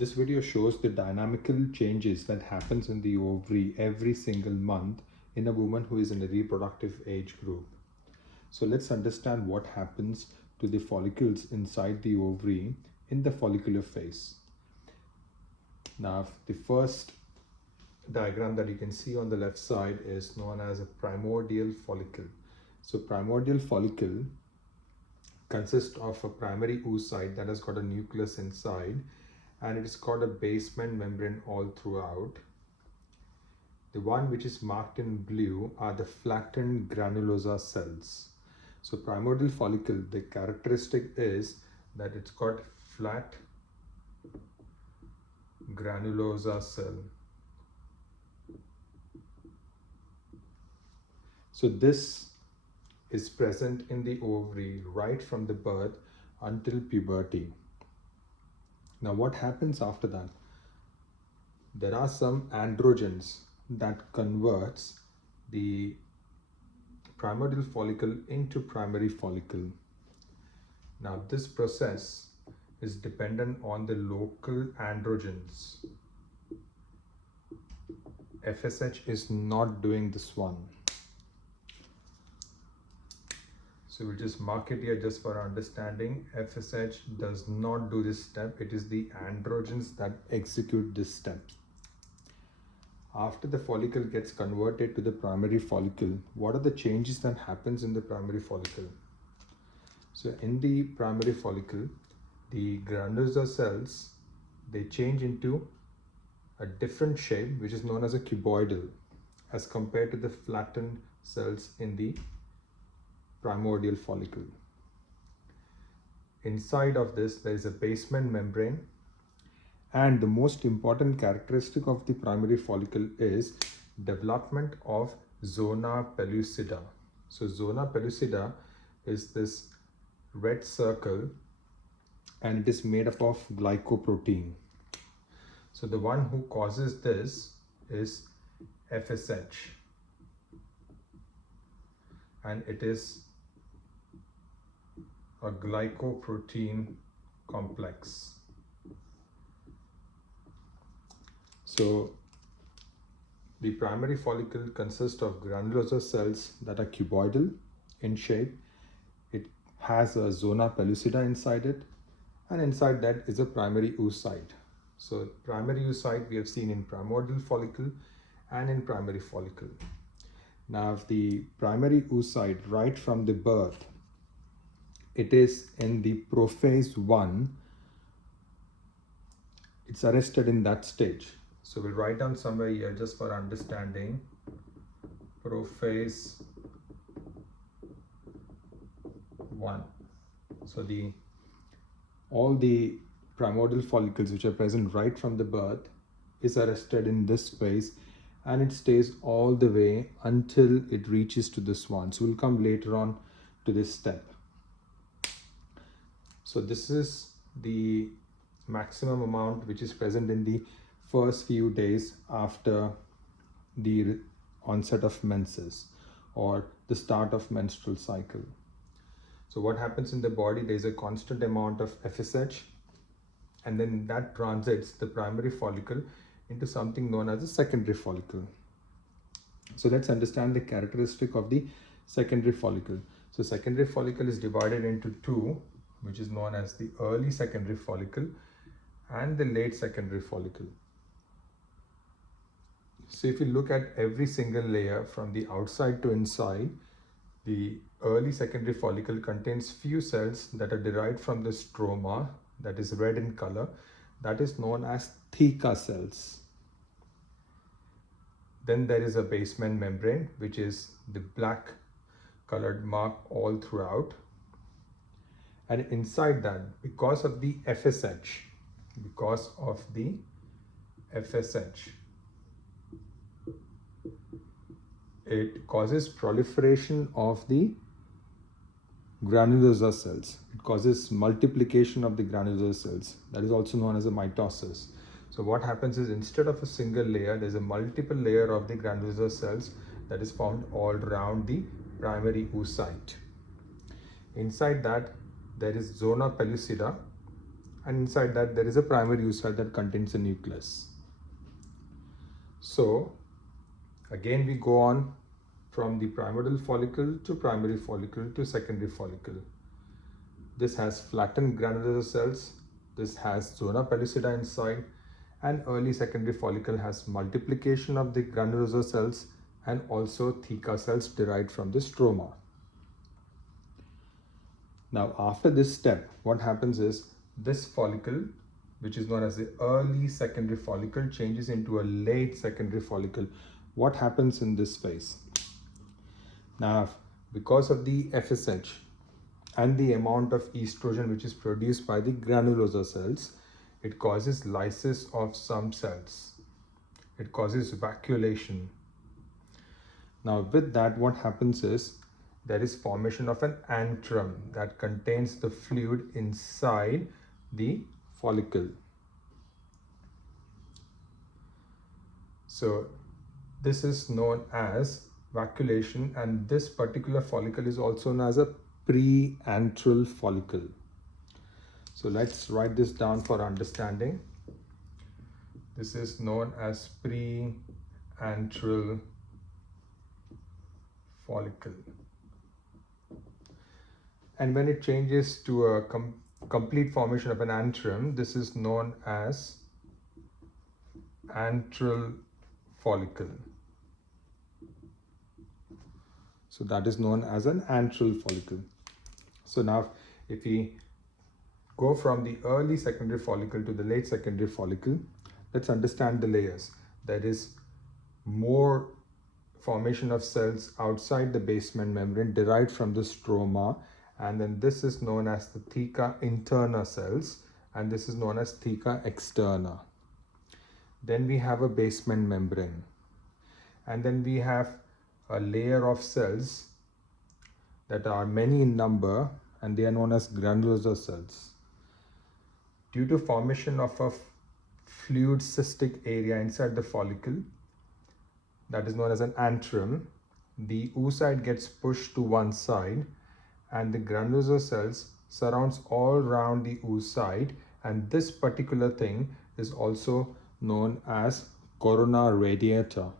This video shows the dynamical changes that happens in the ovary every single month in a woman who is in a reproductive age group. So let's understand what happens to the follicles inside the ovary in the follicular phase. Now, the first diagram that you can see on the left side is known as a primordial follicle. So primordial follicle consists of a primary oocyte that has got a nucleus inside, and it is got a basement membrane all throughout. The one which is marked in blue are the flattened granulosa cells. So primordial follicle, the characteristic is that it's got flat granulosa cell. So this is present in the ovary right from the birth until puberty. Now what happens after that? There are some androgens that converts the primordial follicle into primary follicle. Now this process is dependent on the local androgens. FSH is not doing this one. So we'll just mark it here just for understanding. FSH does not do this step. It is the androgens that execute this step. After the follicle gets converted to the primary follicle, what are the changes that happens in the primary follicle? So in the primary follicle, the granulosa cells, they change into a different shape which is known as a cuboidal as compared to the flattened cells in the primordial follicle. Inside of this, there is a basement membrane, and the most important characteristic of the primary follicle is development of zona pellucida. So zona pellucida is this red circle, and it is made up of glycoprotein. So the one who causes this is FSH, and it is a glycoprotein complex. So the primary follicle consists of granulosa cells that are cuboidal in shape. It has a zona pellucida inside it, and inside that is a primary oocyte. So primary oocyte we have seen in primordial follicle and in primary follicle. Now the primary oocyte right from the birth, it is in the prophase 1. It's arrested in that stage. So we'll write down somewhere here just for understanding. Prophase 1. So all the primordial follicles which are present right from the birth is arrested in this phase, and it stays all the way until it reaches to this one. So we'll come later on to this step. So this is the maximum amount which is present in the first few days after the onset of menses or the start of menstrual cycle. So what happens in the body, there is a constant amount of FSH, and then that transits the primary follicle into something known as a secondary follicle. So let's understand the characteristic of the secondary follicle. So secondary follicle is divided into two, which is known as the early secondary follicle and the late secondary follicle. So if you look at every single layer from the outside to inside, the early secondary follicle contains few cells that are derived from the stroma, that is red in color, that is known as theca cells. Then there is a basement membrane, which is the black colored mark all throughout. And inside that, because of the FSH, it causes proliferation of the granulosa cells. It causes multiplication of the granulosa cells. That is also known as a mitosis. So what happens is, instead of a single layer, there's a multiple layer of the granulosa cells that is found all around the primary oocyte. Inside that, there is zona pellucida, and inside that there is a primary oocyte that contains a nucleus. So again we go on from the primordial follicle to primary follicle to secondary follicle. This has flattened granular cells, this has zona pellucida inside, and early secondary follicle has multiplication of the granulosa cells and also theca cells derived from the stroma. Now after this step, what happens is this follicle, which is known as the early secondary follicle, changes into a late secondary follicle. What happens in this phase? Now, because of the FSH and the amount of estrogen which is produced by the granulosa cells, it causes lysis of some cells. It causes vacuolation. Now with that, what happens is there is formation of an antrum that contains the fluid inside the follicle. So this is known as vacuolation, and this particular follicle is also known as a pre-antral follicle. So let's write this down for understanding. This is known as pre-antral follicle. And when it changes to a complete formation of an antrum, this is known as antral follicle. So that is known as an antral follicle. So now if we go from the early secondary follicle to the late secondary follicle, let's understand the layers. There is more formation of cells outside the basement membrane derived from the stroma, and then this is known as the theca interna cells, and this is known as theca externa. Then we have a basement membrane, and then we have a layer of cells that are many in number, and they are known as granulosa cells. Due to formation of a fluid cystic area inside the follicle, that is known as an antrum, the oocyte gets pushed to one side and the granulosa cells surrounds all around the oocyte, and this particular thing is also known as corona radiata.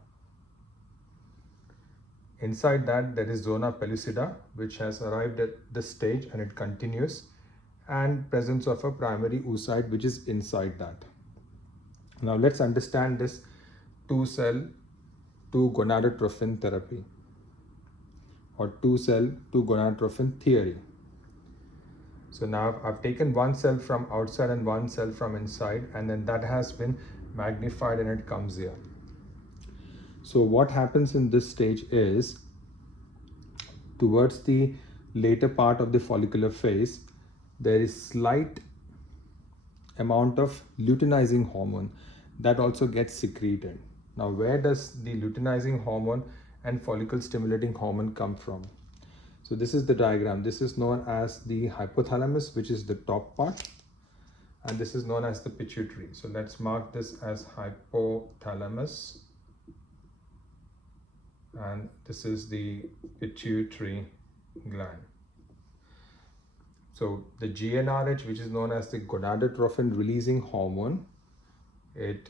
Inside that there is zona pellucida, which has arrived at this stage and it continues, and presence of a primary oocyte which is inside that. Now let's understand this Two-Gonadotropin therapy or Two-Gonadotropin theory. So now I've taken one cell from outside and one cell from inside, and then that has been magnified and it comes here. So what happens in this stage is, towards the later part of the follicular phase, there is slight amount of luteinizing hormone that also gets secreted. Now where does the luteinizing hormone and follicle stimulating hormone come from? So this is the diagram. This is known as the hypothalamus, which is the top part, and this is known as the pituitary. So let's mark this as hypothalamus, and this is the pituitary gland. So the GnRH, which is known as the gonadotropin releasing hormone, it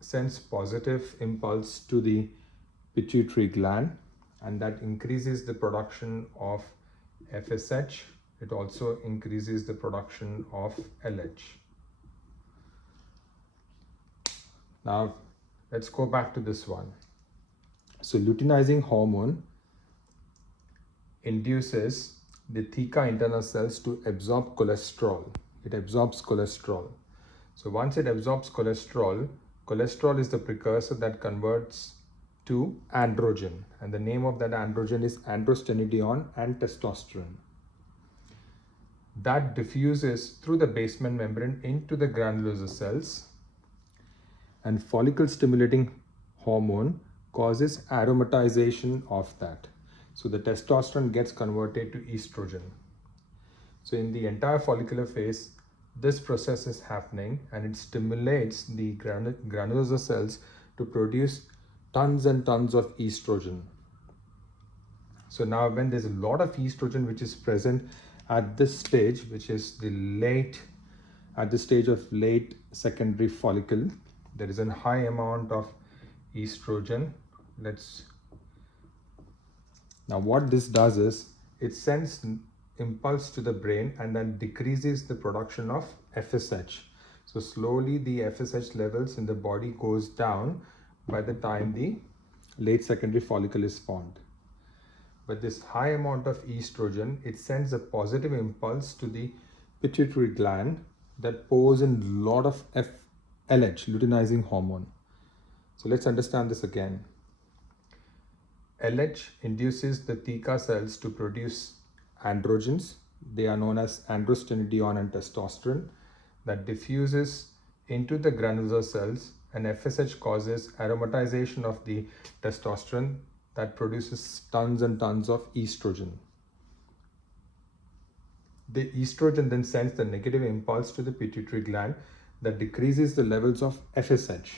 sends positive impulse to the pituitary gland, and that increases the production of FSH. It also increases the production of LH. Now let's go back to this one. So luteinizing hormone induces the theca interna cells to absorb cholesterol. It absorbs cholesterol. So once it absorbs cholesterol, cholesterol is the precursor that converts to androgen, and the name of that androgen is androstenedione and testosterone. That diffuses through the basement membrane into the granulosa cells, and follicle stimulating hormone causes aromatization of that. So the testosterone gets converted to estrogen. So in the entire follicular phase, this process is happening, and it stimulates the granulosa cells to produce tons and tons of estrogen. So now when there's a lot of estrogen which is present at this stage, which is the late at the stage of late secondary follicle, there is a high amount of estrogen. Now what this does is it sends impulse to the brain and then decreases the production of FSH. So slowly the FSH levels in the body goes down by the time the late secondary follicle is formed. But this high amount of estrogen, it sends a positive impulse to the pituitary gland that pours in a lot of LH, luteinizing hormone. So let's understand this again. LH induces the theca cells to produce androgens. They are known as androstenedione and testosterone that diffuses into the granular cells, and FSH causes aromatization of the testosterone that produces tons and tons of estrogen. The estrogen then sends the negative impulse to the pituitary gland that decreases the levels of FSH.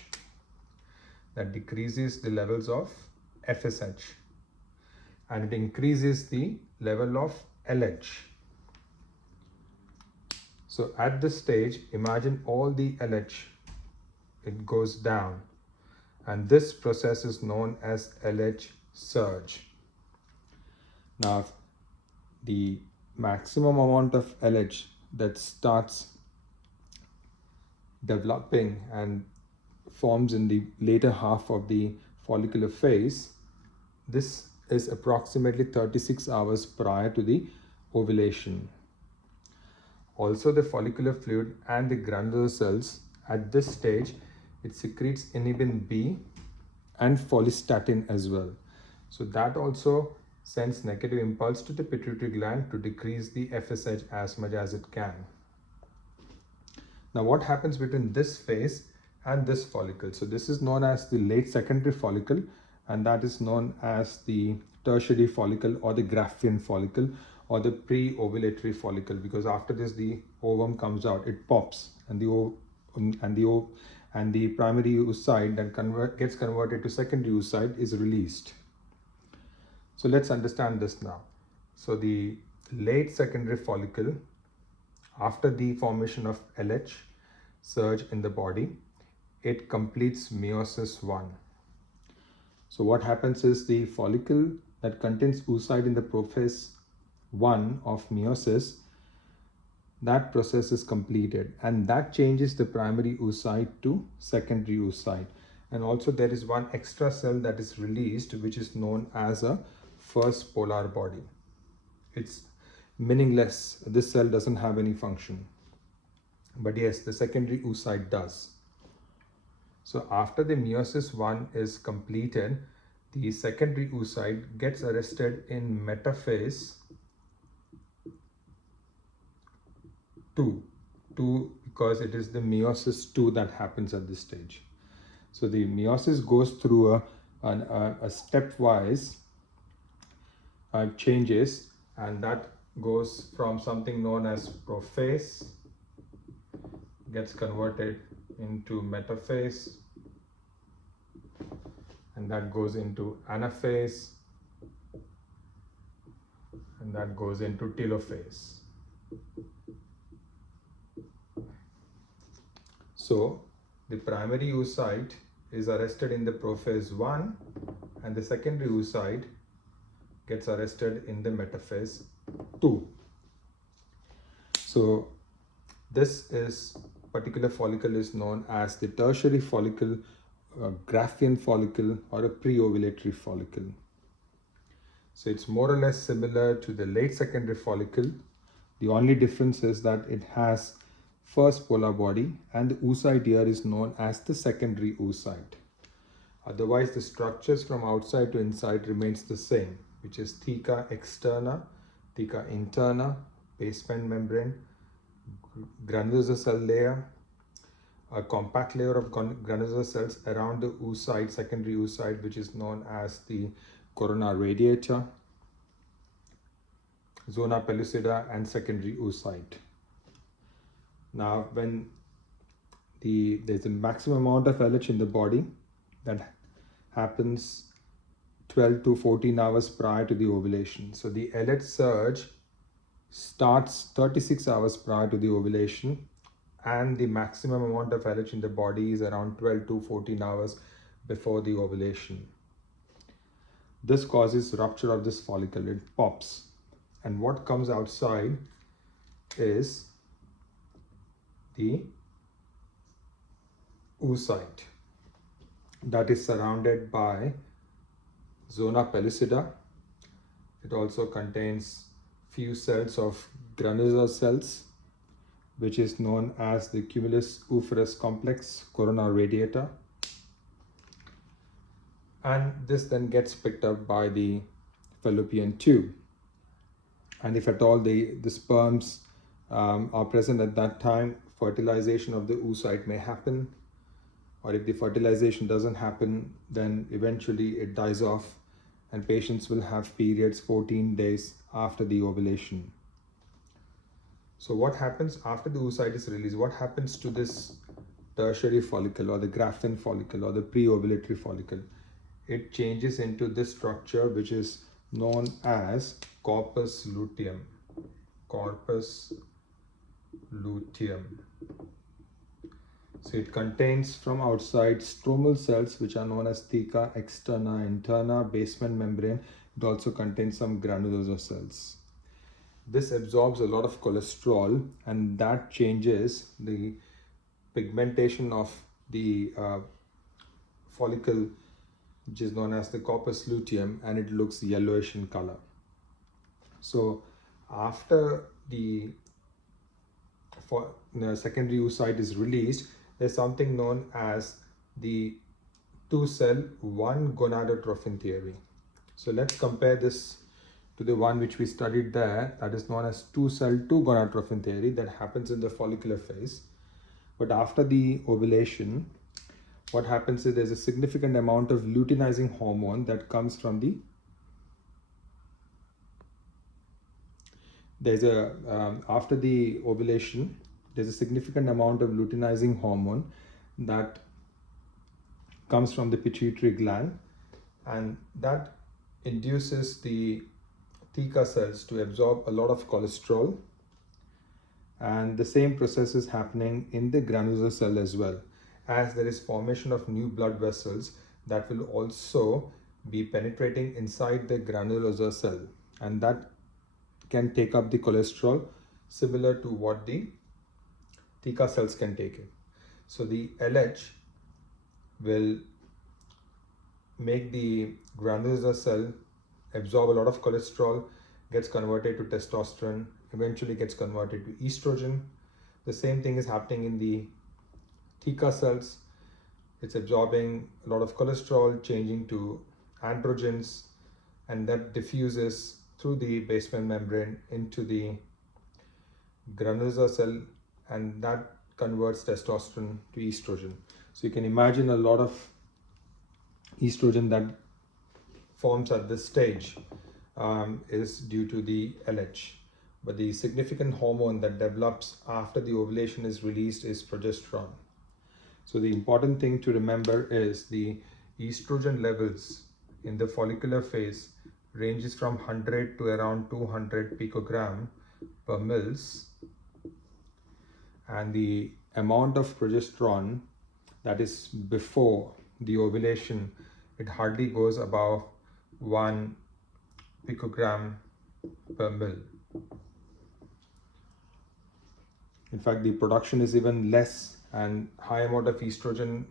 And it increases the level of LH. So at this stage, imagine all the LH, it goes down, and this process is known as LH surge. Now, the maximum amount of LH that starts developing and forms in the later half of the follicular phase, this is approximately 36 hours prior to the ovulation. Also, the follicular fluid and the granular cells at this stage, it secretes inhibin B and follistatin as well. So that also sends negative impulse to the pituitary gland to decrease the FSH as much as it can. Now what happens between this phase and this follicle? So this is known as the late secondary follicle, and that is known as the tertiary follicle or the Graafian follicle or the pre-ovulatory follicle, because after this the ovum comes out, it pops, and the primary oocyte that gets converted to secondary oocyte is released. So let's understand this now. So the late secondary follicle, after the formation of LH surge in the body, it completes meiosis 1. So what happens is the follicle that contains oocyte in the prophase 1 of meiosis, that process is completed, and that changes the primary oocyte to secondary oocyte. And also there is one extra cell that is released, which is known as a first polar body. It's meaningless. This cell doesn't have any function. But yes, the secondary oocyte does. So after the meiosis 1 is completed, the secondary oocyte gets arrested in metaphase 2, because it is the meiosis 2 that happens at this stage. So the meiosis goes through a stepwise changes, and that goes from something known as prophase, gets converted into metaphase, and that goes into anaphase, and that goes into telophase. So the primary oocyte is arrested in the prophase 1, and the secondary oocyte gets arrested in the metaphase 2. So this particular follicle is known as the tertiary follicle, Graafian follicle, or a pre-ovulatory follicle. So it's more or less similar to the late secondary follicle. The only difference is that it has first polar body, and the oocyte here is known as the secondary oocyte. Otherwise, the structures from outside to inside remains the same, which is theca externa, theca interna, basement membrane, granular cell layer, a compact layer of granular cells around the oocyte, secondary oocyte, which is known as the corona radiata, zona pellucida, and secondary oocyte. Now, when there's a maximum amount of LH in the body, that happens 12 to 14 hours prior to the ovulation. So the LH surge starts 36 hours prior to the ovulation, and the maximum amount of LH in the body is around 12 to 14 hours before the ovulation. This causes rupture of this follicle, it pops, and what comes outside is the oocyte that is surrounded by zona pellucida. It also contains few cells of granular cells, which is known as the cumulus oophorus complex, corona radiata. And this then gets picked up by the fallopian tube. And if at all the sperms are present at that time, fertilization of the oocyte may happen. Or if the fertilization doesn't happen, then eventually it dies off and patients will have periods 14 days after the ovulation. So what happens after the oocyte is released? What happens to this tertiary follicle or the Graafian follicle or the pre-ovulatory follicle? It changes into this structure which is known as corpus luteum. Corpus luteum. So it contains from outside stromal cells which are known as theca, externa, interna, basement membrane. It also contains some granulosa cells. This absorbs a lot of cholesterol and that changes the pigmentation of the follicle, which is known as the corpus luteum, and it looks yellowish in color. So after the secondary oocyte is released, there's something known as the two-cell one-gonadotropin theory. So let's compare this to the one which we studied there, that is known as two-cell two-gonadotropin theory, that happens in the follicular phase. But after the ovulation, what happens is there's a significant amount of luteinizing hormone that comes from the after the ovulation, there's a significant amount of luteinizing hormone that comes from the pituitary gland, and that induces the theca cells to absorb a lot of cholesterol, and the same process is happening in the granular cell as well, as there is formation of new blood vessels that will also be penetrating inside the granulosa cell, and that can take up the cholesterol similar to what the theca cells can take it. So the LH will make the granulosa cell absorb a lot of cholesterol, gets converted to testosterone, eventually gets converted to estrogen. The same thing is happening in the theca cells. It's absorbing a lot of cholesterol, changing to androgens, and that diffuses through the basement membrane into the granulosa cell, and that converts testosterone to estrogen. So you can imagine a lot of estrogen that forms at this stage is due to the LH. But the significant hormone that develops after the ovulation is released is progesterone. So the important thing to remember is the estrogen levels in the follicular phase ranges from 100 to around 200 picogram per mils, and the amount of progesterone that is before the ovulation, it hardly goes above 1 picogram per mil. In fact, the production is even less, and high amount of estrogen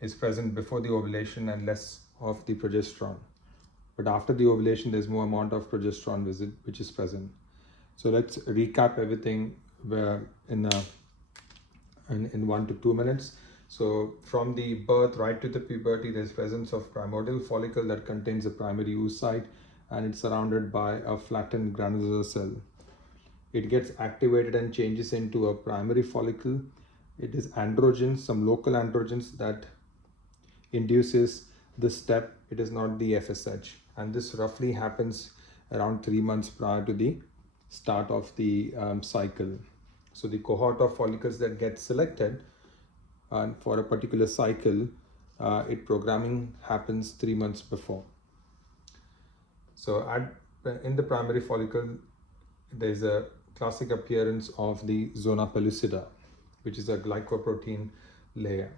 is present before the ovulation and less of the progesterone. But after the ovulation, there's more amount of progesterone which is present. So let's recap everything in 1 to 2 minutes. So from the birth right to the puberty, there's presence of primordial follicle that contains a primary oocyte, and it's surrounded by a flattened granular cell. It gets activated and changes into a primary follicle. It is androgens, some local androgens, that induces this step. It is not the FSH, and this roughly happens around 3 months prior to the start of the cycle. So the cohort of follicles that get selected for a particular cycle, programming happens 3 months before. So in the primary follicle, there is a classic appearance of the zona pellucida. which is a glycoprotein layer.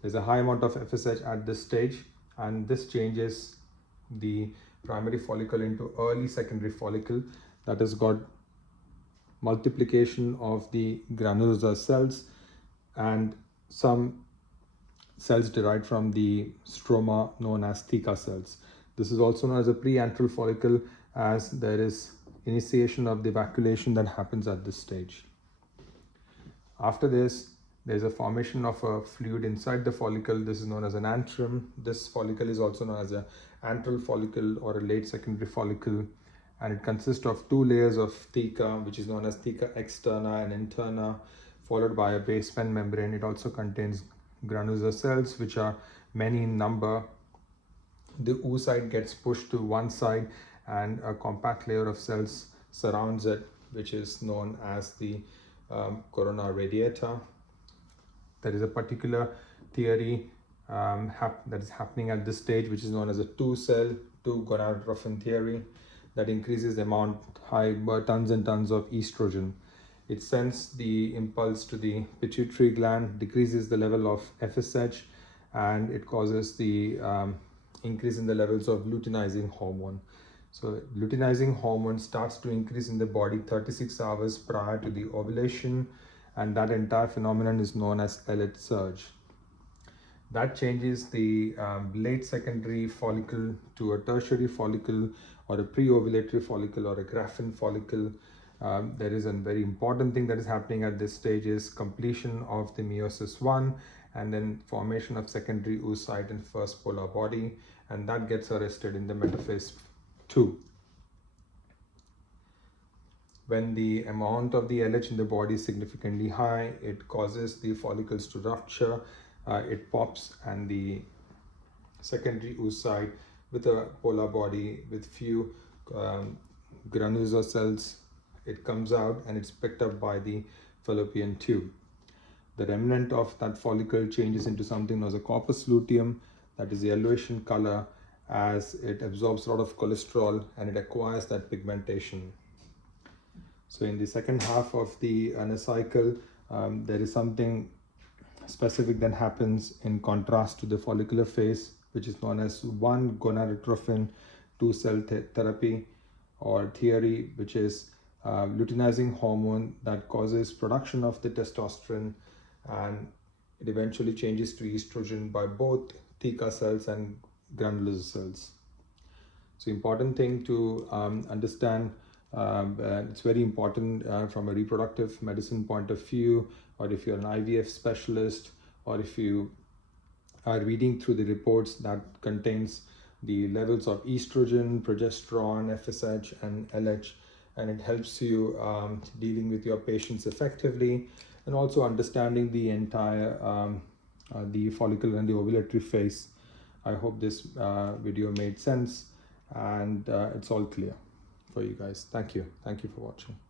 There's a high amount of FSH at this stage, and this changes the primary follicle into early secondary follicle that has got multiplication of the granulosa cells and some cells derived from the stroma known as theca cells. This is also known as a preantral follicle, as there is initiation of the evacuation that happens at this stage. After this, there is a formation of a fluid inside the follicle. This is known as an antrum. This follicle is also known as an antral follicle or a late secondary follicle, and it consists of two layers of theca, which is known as theca externa and interna, followed by a basement membrane. It also contains granulosa cells, which are many in number. The oocyte gets pushed to one side, and a compact layer of cells surrounds it, which is known as the corona radiata. There is a particular theory that is happening at this stage, which is known as a Two-Gonadotropin Theory, that increases the amount by tons and tons of estrogen. It sends the impulse to the pituitary gland, decreases the level of FSH, and it causes the increase in the levels of luteinizing hormone. So luteinizing hormone starts to increase in the body 36 hours prior to the ovulation, and that entire phenomenon is known as LH surge. That changes the late secondary follicle to a tertiary follicle or a pre-ovulatory follicle or a Graafian follicle. There is a very important thing that is happening at this stage is completion of the meiosis 1 and then formation of secondary oocyte in first polar body, and that gets arrested in the metaphase 2. When the amount of the LH in the body is significantly high, it causes the follicles to rupture, it pops, and the secondary oocyte with a polar body with few granulosa cells, it comes out and it's picked up by the fallopian tube. The remnant of that follicle changes into something known as a corpus luteum, that is yellowish in color, as it absorbs a lot of cholesterol and it acquires that pigmentation. So in the second half of the cycle, there is something specific that happens in contrast to the follicular phase, which is known as 1-gonadotropin 2-cell therapy or theory, which is luteinizing hormone that causes production of the testosterone, and it eventually changes to estrogen by both theca cells and granulosa cells. So important thing to understand, it's very important from a reproductive medicine point of view, or if you're an IVF specialist, or if you are reading through the reports that contains the levels of estrogen, progesterone, FSH and LH, and it helps you dealing with your patients effectively, and also understanding the entire the follicle and the ovulatory phase. I hope this video made sense and it's all clear for you guys. Thank you for watching.